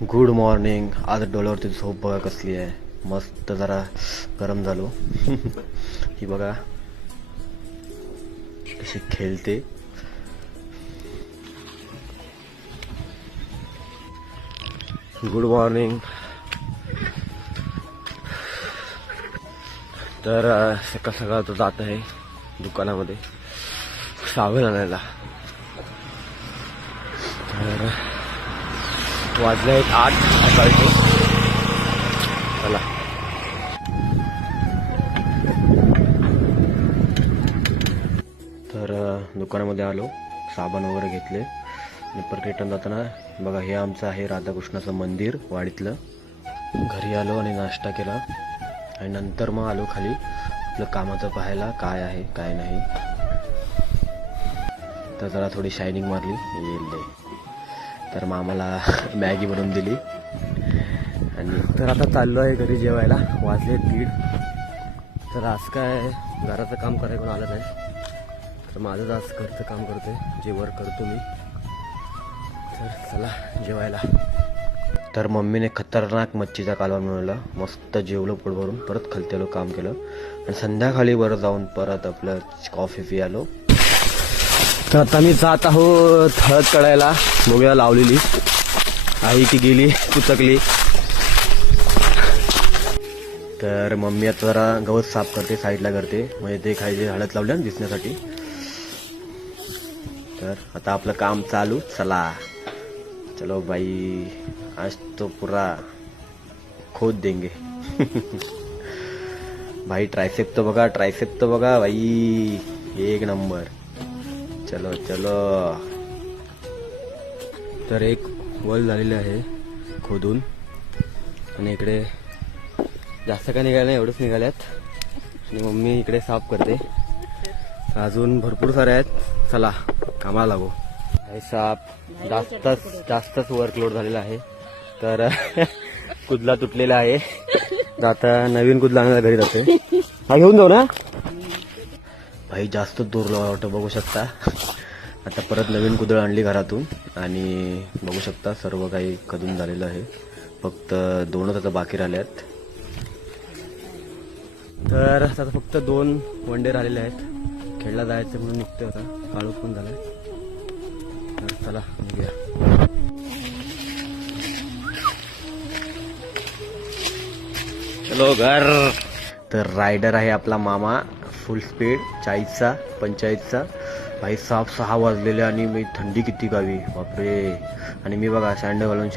Good morning. आज डोळ्यावरती झोप बघा कसली आहे, मस्त. जरा गरम झालो. ही बघा कशी खेळते. Good morning. तर सकाळ सकाळ तो जात आहे दुकानामध्ये साबण आणायला. तर वाजले आहेत 8 सकाळचे. चला. तर दुकानामध्ये आलो, साबण वगैरे घेतले आणि परत रिटर्न जाताना बघा हे आमचं आहे राधाकृष्णाचं मंदिर वाडीतलं. घरी आलो आणि नाश्ता केला आणि नंतर मग आलो खाली आपलं कामाचं पाहायला काय आहे काय नाही. तर जरा थोडी शायनिंग मारली येईल. तर मग आम्हाला मॅगी बनवून दिली आणि तर आता चाललो आहे घरी जेवायला. वाजले 1:30. तर आज काय घराचं काम करायला कोण आलं नाही, तर माझंच आज घरचं काम करते, जेवण करतो मी. तर चला जेवायला. तर मम्मीने खतरनाक मच्छीचा कालवण बनवला, मस्त जेवलो पोट भरून. परत खालती आलो, काम केलं आणि संध्याकाळी वर जाऊन परत आपलं कॉफी पियालो. तर आता मी जात आहोत हळद काढायला. मोगळ्या लावलेली आई ती गेली कुचकली. तर मम्मी आता जरा गवत साफ करते, साईडला करते, म्हणजे ते खायचे हळद लावले ना दिसण्यासाठी. तर आता आपलं काम चालू. चला चलो भाई, आज तो पूरा खोद देंगे. भाई ट्रायसेप तो बघा, ट्रायसेप तो बघा भाई, एक नंबर. चलो चलो. तर एक वल झालेले आहे खोदून आणि इकडे जास्त काय निघालं नाही, एवढंच निघाल्यात आणि मम्मी इकडे साफ करते. अजून भरपूर सारे आहेत. चला कामाला लागू. हे साफ जास्तच वर्कलोड झालेला आहे. तर कुदला तुटलेला आहे. आता नवीन कुदला आणायला घरी जाते. हा घेऊन जाऊ ना भाई, जास्त दूर वाटतं बघू शकता. आता परत नवीन कुदळ आणली घरातून आणि बघू शकता सर्व काही कदून झालेलं आहे. फक्त 2च आता बाकी राहिल्यात. तर आता फक्त 2 वनडे राहिलेले आहेत. खेळला जायचं म्हणून निघतोय आता, काळोख पण झालाय. तर चला निघूया. चलो घर. तर रायडर आहे आपला मामा, फुल स्पीड 40चा 45चा. भाई साफ 6 वाजलेले आणि मी थंडी किती गावी, बापरे. आणि मी बघा सँडल घालून